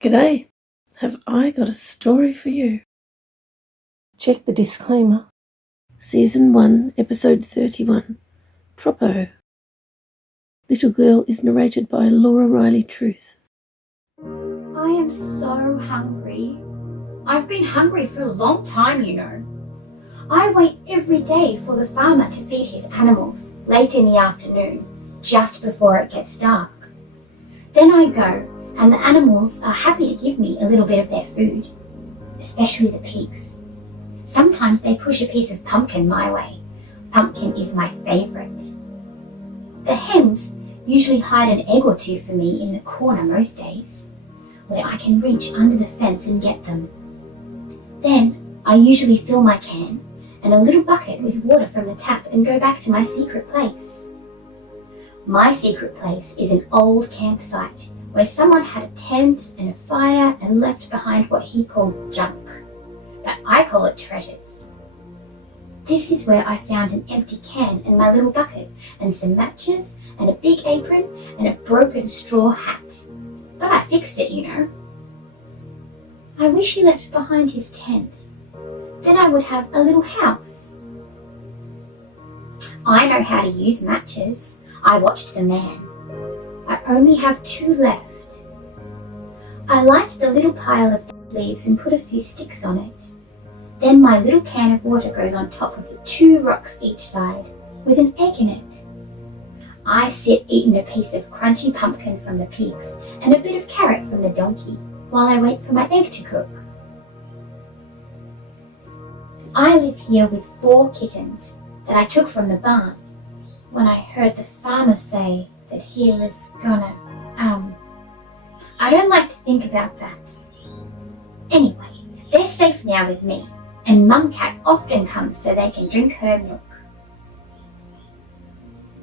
G'day, have I got a story for you? Check the disclaimer. Season 1, Episode 31, Troppo. Little Girl is narrated by Lasura Reily Truth. I am so hungry. I've been hungry for a long time, you know. I wait every day for the farmer to feed his animals late in the afternoon, just before it gets dark. Then I go, and the animals are happy to give me a little bit of their food, especially the pigs. Sometimes they push a piece of pumpkin my way. Pumpkin is my favourite. The hens usually hide an egg or two for me in the corner most days, where I can reach under the fence and get them. Then I usually fill my can and a little bucket with water from the tap and go back to my secret place. My secret place is an old campsite where someone had a tent and a fire and left behind what he called junk, but I call it treasures. This is where I found an empty can and my little bucket and some matches and a big apron and a broken straw hat. But I fixed it, you know. I wish he left behind his tent. Then I would have a little house. I know how to use matches. I watched the man. I only have 2 left. I light the little pile of dead leaves and put a few sticks on it. Then my little can of water goes on top of the 2 rocks each side, with an egg in it. I sit eating a piece of crunchy pumpkin from the pigs and a bit of carrot from the donkey while I wait for my egg to cook. I live here with 4 kittens that I took from the barn when I heard the farmer say that he was gonna, I don't like to think about that. Anyway, they're safe now with me, and Mum Cat often comes so they can drink her milk.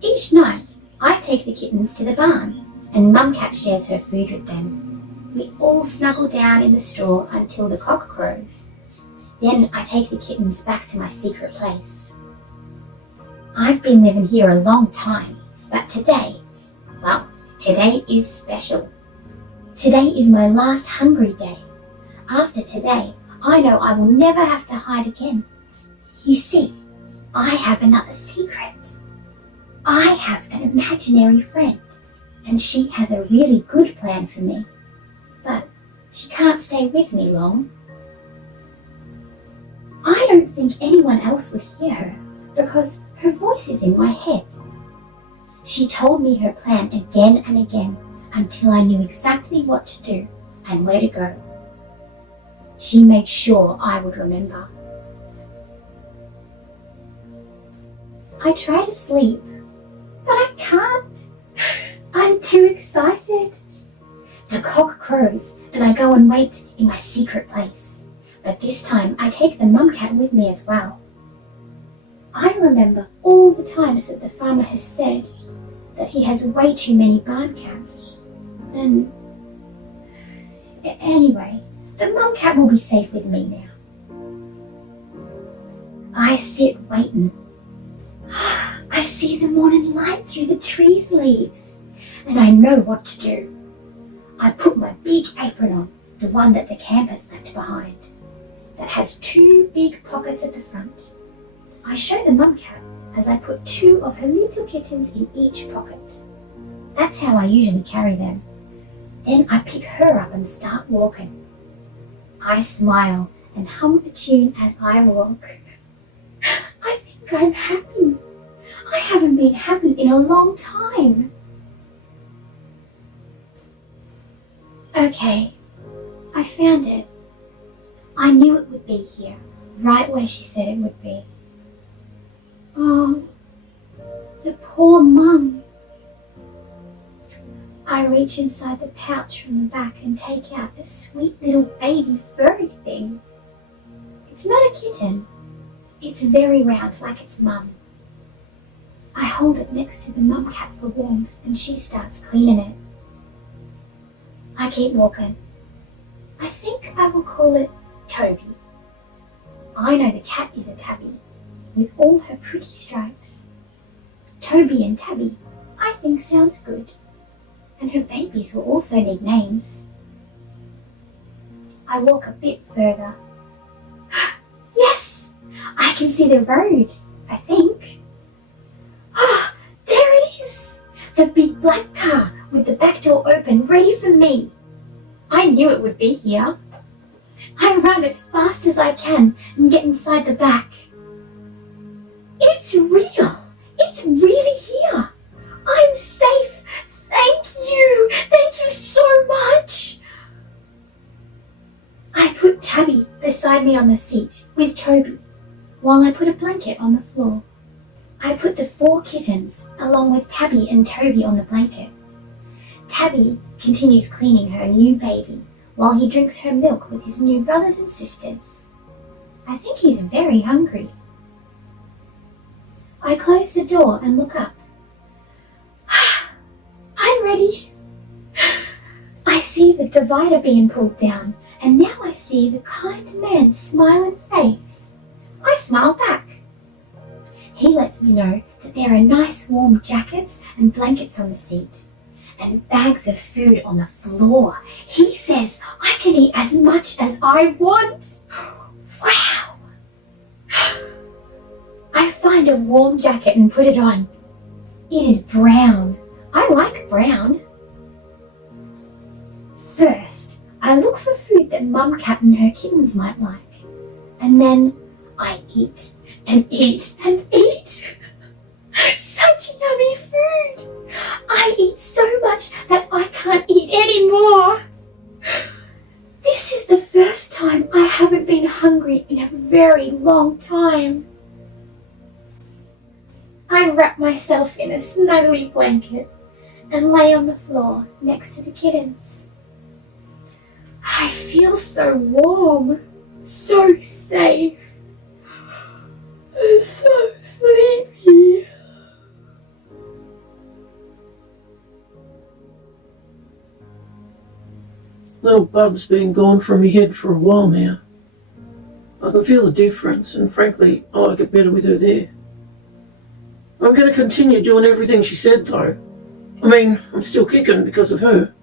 Each night, I take the kittens to the barn, and Mum Cat shares her food with them. We all snuggle down in the straw until the cock crows. Then I take the kittens back to my secret place. I've been living here a long time, but today is special. Today is my last hungry day. After today, I know I will never have to hide again. You see, I have another secret. I have an imaginary friend, and she has a really good plan for me. But she can't stay with me long. I don't think anyone else would hear her, because her voice is in my head. She told me her plan again and again until I knew exactly what to do and where to go. She made sure I would remember. I try to sleep, but I can't. I'm too excited. The cock crows and I go and wait in my secret place. But this time I take the mum cat with me as well. I remember all the times that the farmer has said that he has way too many barn cats. And anyway, the mum cat will be safe with me now. I sit waiting. I see the morning light through the tree's leaves, and I know what to do. I put my big apron on, the one that the campers left behind, that has 2 big pockets at the front. I show the mum cat as I put 2 of her little kittens in each pocket. That's how I usually carry them. Then I pick her up and start walking. I smile and hum a tune as I walk. I think I'm happy. I haven't been happy in a long time. Okay, I found it. I knew it would be here, right where she said it would be. Oh, the poor mum. I reach inside the pouch from the back and take out a sweet little baby furry thing. It's not a kitten. It's very round like its mum. I hold it next to the mum cat for warmth and she starts cleaning it. I keep walking. I think I will call it Toby. I know the cat is a tabby, with all her pretty stripes. Toby and Tabby, I think sounds good. And her babies will also need names. I walk a bit further. Yes! I can see the road, I think. Ah, there it is! The big black car with the back door open, ready for me. I knew it would be here. I run as fast as I can and get inside the back. It's real! It's really here! I'm safe! Thank you! Thank you so much! I put Tabby beside me on the seat with Toby, while I put a blanket on the floor. I put the 4 kittens along with Tabby and Toby on the blanket. Tabby continues cleaning her new baby while he drinks her milk with his new brothers and sisters. I think he's very hungry. I close the door and look up. I'm ready. I see the divider being pulled down, and now I see the kind man's smiling face. I smile back. He lets me know that there are nice warm jackets and blankets on the seat, and bags of food on the floor. He says I can eat as much as I want. Wow! I find a warm jacket and put it on. It is brown. I like brown. First, I look for food that Mum Cat and her kittens might like. And then I eat and eat and eat. Such yummy food. I eat so much that I can't eat anymore. This is the first time I haven't been hungry in a very long time. I wrap myself in a snuggly blanket and lay on the floor next to the kittens. I feel so warm, so safe, and so sleepy. Little Bub's been gone from my head for a while now. I can feel the difference, and frankly, I like it better with her there. I'm going to continue doing everything she said, though. I mean, I'm still kicking because of her.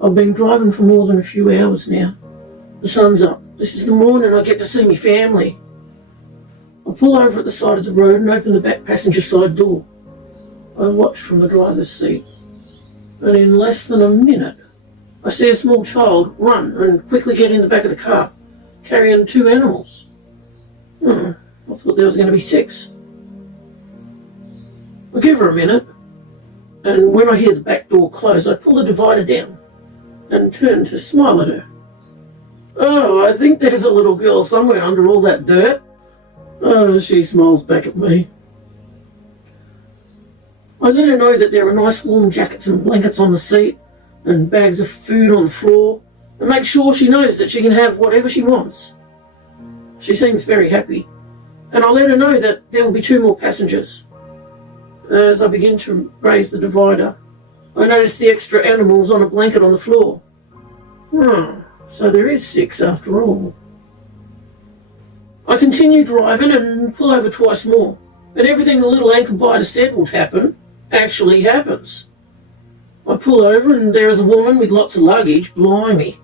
I've been driving for more than a few hours now. The sun's up. This is the morning I get to see my family. I pull over at the side of the road and open the back passenger side door. I watch from the driver's seat. And in less than a minute, I see a small child run and quickly get in the back of the car, carrying 2 animals. I thought there was going to be 6. I give her a minute, and when I hear the back door close, I pull the divider down and turn to smile at her. Oh, I think there's a little girl somewhere under all that dirt. Oh, she smiles back at me. I let her know that there are nice warm jackets and blankets on the seat and bags of food on the floor, and make sure she knows that she can have whatever she wants. She seems very happy, and I let her know that there will be 2 more passengers. As I begin to raise the divider, I notice the extra animals on a blanket on the floor. So there is 6 after all. I continue driving and pull over twice more, and everything the little anchor biter said would happen actually happens. I pull over and there is a woman with lots of luggage. Blimey,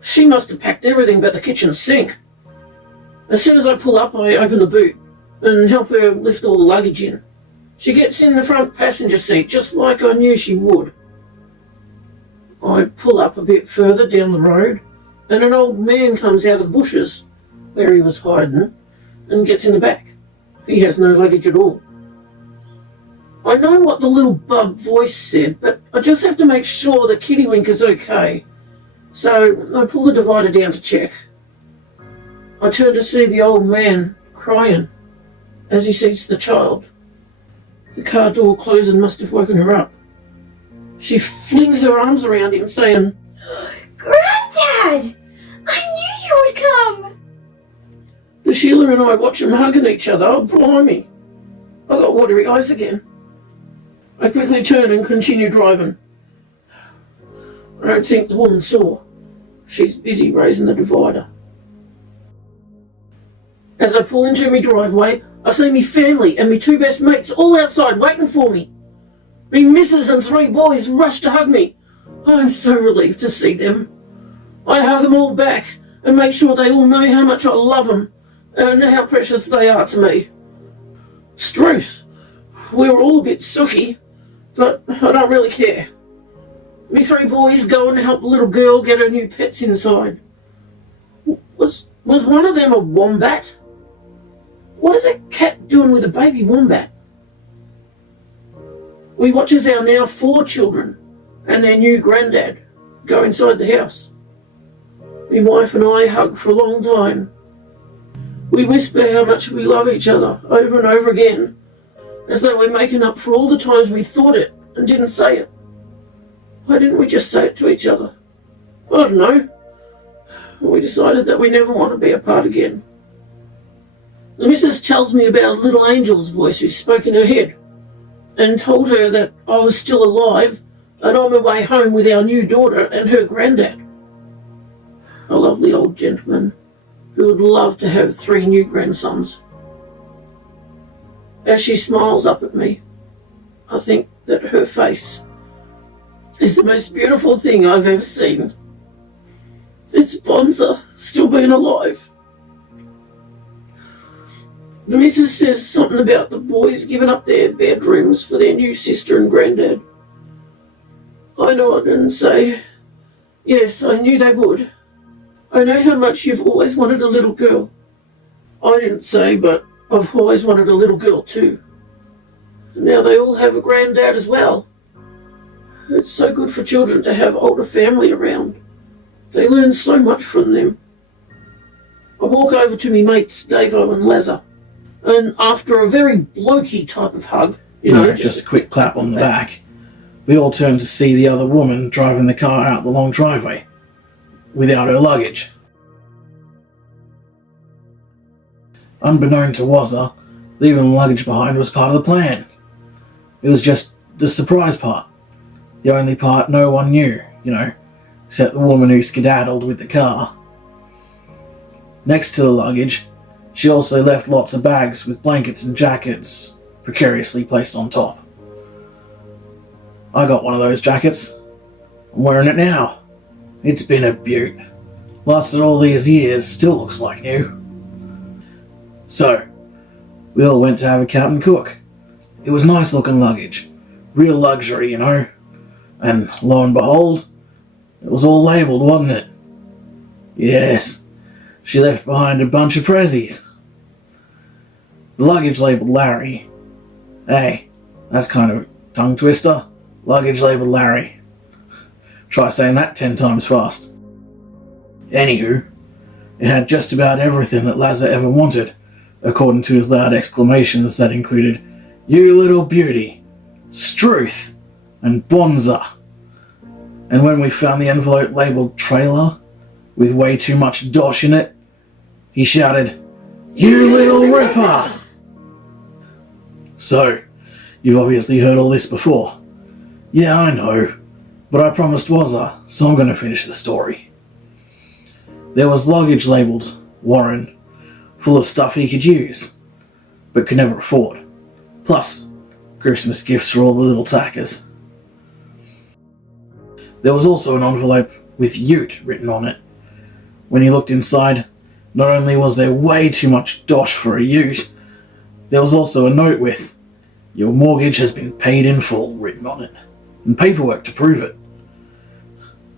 she must have packed everything but the kitchen sink. As soon as I pull up, I open the boot and help her lift all the luggage in. She gets in the front passenger seat just like I knew she would. I pull up a bit further down the road and an old man comes out of the bushes where he was hiding and gets in the back. He has no luggage at all. I know what the little bub voice said, but I just have to make sure that Kittywink is okay. So I pull the divider down to check. I turn to see the old man crying as he sees the child. The car door closing must have woken her up. She flings her arms around him, saying, Granddad! I knew you would come! The Sheila and I watch them hugging each other. Oh, blimey. I got watery eyes again. I quickly turn and continue driving. I don't think the woman saw. She's busy raising the divider. As I pull into my driveway, I see me family and me 2 best mates all outside waiting for me. Me missus and 3 boys rush to hug me. I'm so relieved to see them. I hug them all back and make sure they all know how much I love them and how precious they are to me. Struth, we were all a bit sooky, but I don't really care. Me 3 boys go and help the little girl get her new pets inside. Was one of them a wombat? What is a cat doing with a baby wombat? We watch as our now 4 children and their new granddad go inside the house. My wife and I hug for a long time. We whisper how much we love each other over and over again, as though we're making up for all the times we thought it and didn't say it. Why didn't we just say it to each other? I don't know. We decided that we never want to be apart again. The missus tells me about a little angel's voice who spoke in her head and told her that I was still alive and on my way home with our new daughter and her granddad. A lovely old gentleman who would love to have 3 new grandsons. As she smiles up at me, I think that her face is the most beautiful thing I've ever seen. It's Bonza still being alive. The missus says something about the boys giving up their bedrooms for their new sister and granddad. I nod and say, yes, I knew they would. I know how much you've always wanted a little girl. I didn't say, but I've always wanted a little girl too. And now they all have a granddad as well. It's so good for children to have older family around. They learn so much from them. I walk over to me mates, Davo and Lazar, and after a very blokey type of hug, just a quick clap on the back, we all turn to see the other woman driving the car out the long driveway, without her luggage. Unbeknown to Wazza, leaving the luggage behind was part of the plan. It was just the surprise part. The only part no one knew, except the woman who skedaddled with the car. Next to the luggage, she also left lots of bags with blankets and jackets precariously placed on top. I got one of those jackets. I'm wearing it now. It's been a beaut. Lasted all these years, still looks like new. So, we all went to have a Captain Cook. It was nice looking luggage. Real luxury, And lo and behold, it was all labelled, wasn't it? Yes, she left behind a bunch of prezzies. The luggage labelled Larry. Hey, that's kind of a tongue twister. Luggage labelled Larry. Try saying that 10 times fast. Anywho, it had just about everything that Lazar ever wanted, according to his loud exclamations that included, "You little beauty, Struth, and Bonza." And when we found the envelope labelled trailer, with way too much dosh in it, he shouted, "You little ripper!" So, you've obviously heard all this before. Yeah, I know, but I promised Wazza, so I'm going to finish the story. There was luggage labelled Warren, full of stuff he could use, but could never afford. Plus, Christmas gifts for all the little tackers. There was also an envelope with Ute written on it. When he looked inside, not only was there way too much dosh for a Ute, there was also a note with, "Your mortgage has been paid in full" written on it, and paperwork to prove it.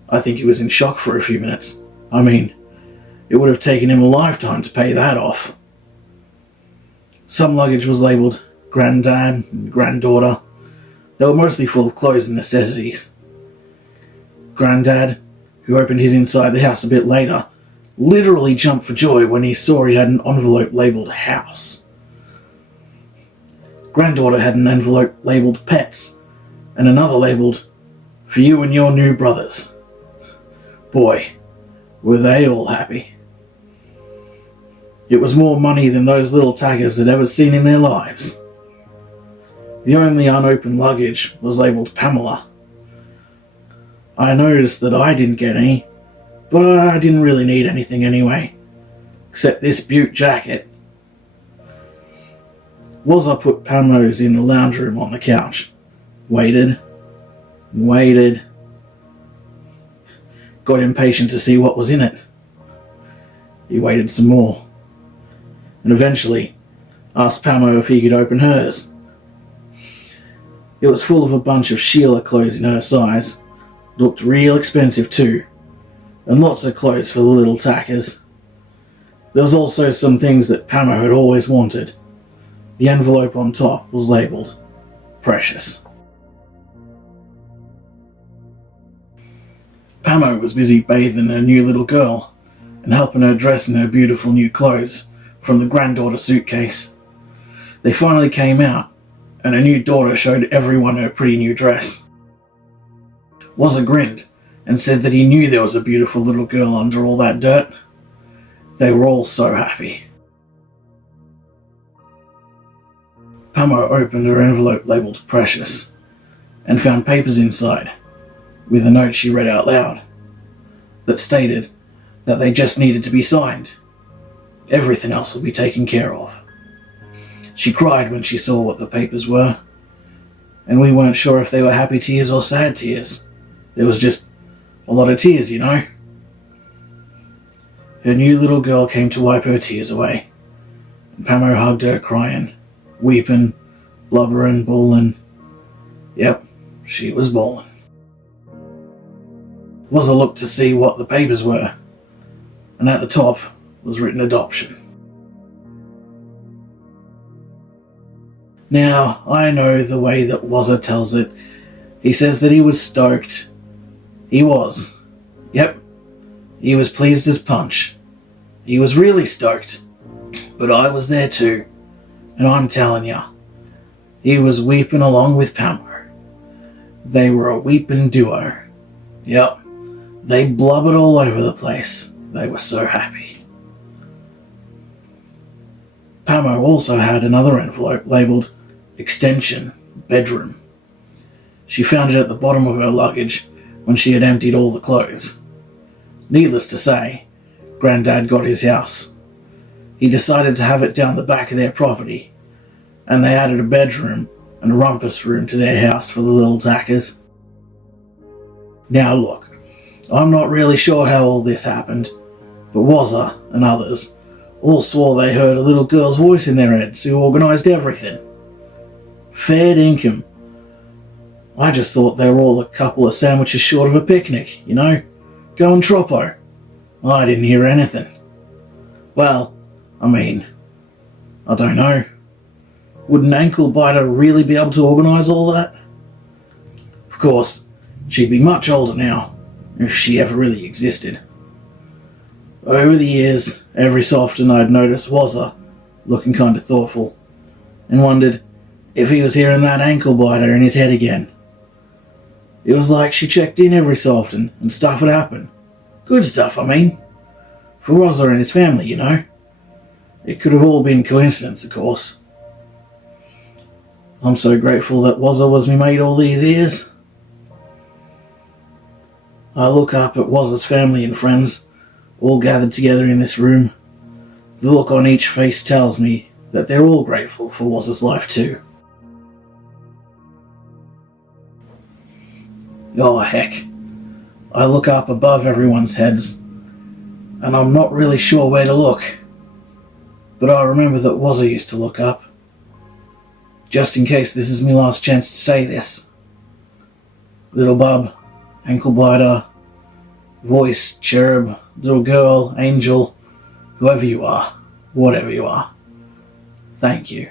I think he was in shock for a few minutes. I mean, it would have taken him a lifetime to pay that off. Some luggage was labelled Granddad and Granddaughter. They were mostly full of clothes and necessities. Granddad, who opened his inside the house a bit later, literally jumped for joy when he saw he had an envelope labelled House. Granddaughter had an envelope labelled Pets, and another labelled For You and Your New Brothers. Boy, were they all happy. It was more money than those little tackers had ever seen in their lives. The only unopened luggage was labelled Pamela. I noticed that I didn't get any, but I didn't really need anything anyway, except this beaut jacket. Wazza put Pamos in the lounge room on the couch. Waited. got impatient to see what was in it. He waited some more, and eventually asked Pamo if he could open hers. It was full of a bunch of Sheila clothes in her size, looked real expensive too, and lots of clothes for the little tackers. There was also some things that Pamo had always wanted. The envelope on top was labelled Precious. Pamo was busy bathing her new little girl and helping her dress in her beautiful new clothes from the granddaughter suitcase. They finally came out, and her new daughter showed everyone her pretty new dress. Wazza grinned and said that he knew there was a beautiful little girl under all that dirt. They were all so happy. Pamo opened her envelope labelled Precious and found papers inside with a note she read out loud that stated that they just needed to be signed. Everything else would be taken care of. She cried when she saw what the papers were, and we weren't sure if they were happy tears or sad tears. There was just a lot of tears, you know. Her new little girl came to wipe her tears away, and Pamo hugged her crying, weeping, blubbering, bawling. Yep, she was bawling. Wazza looked to see what the papers were, and at the top was written adoption. Now, I know the way that Wazza tells it. He says that he was stoked. He was. Yep, he was pleased as punch. He was really stoked. But I was there too, and I'm telling ya, he was weeping along with Pamo. They were a weeping duo. Yep, they blubbered all over the place. They were so happy. Pamo also had another envelope labelled Extension Bedroom. She found it at the bottom of her luggage when she had emptied all the clothes. Needless to say, Grandad got his house. He decided to have it down the back of their property, and they added a bedroom and a rumpus room to their house for the little tackers. Now look, I'm not really sure how all this happened, but Wazza and others all swore they heard a little girl's voice in their heads who organised everything. Fair dinkum. I just thought they were all a couple of sandwiches short of a picnic, you know? Going Troppo. I didn't hear anything. Well, I mean, I don't know. Would an ankle biter really be able to organise all that? Of course, she'd be much older now, if she ever really existed. Over the years, every so often I'd notice Wazza looking kind of thoughtful, and wondered if he was hearing that ankle biter in his head again. It was like she checked in every so often, and stuff would happen. Good stuff, I mean. For Wazza and his family, you know. It could have all been coincidence, of course. I'm so grateful that Wazza was me mate all these years. I look up at Wazza's family and friends, all gathered together in this room. The look on each face tells me that they're all grateful for Wazza's life too. Oh heck, I look up above everyone's heads, and I'm not really sure where to look. But I remember that Wazza used to look up. Just in case this is my last chance to say this. Little bub, ankle biter, voice, cherub, little girl, angel, whoever you are, whatever you are. Thank you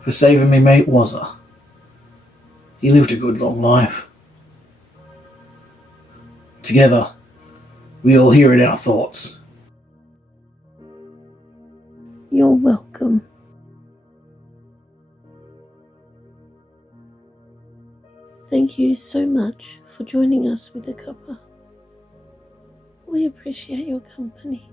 for saving me mate Wazza. He lived a good long life. Together, we all hear in our thoughts. You're welcome. Thank you so much for joining us with a cuppa. We appreciate your company.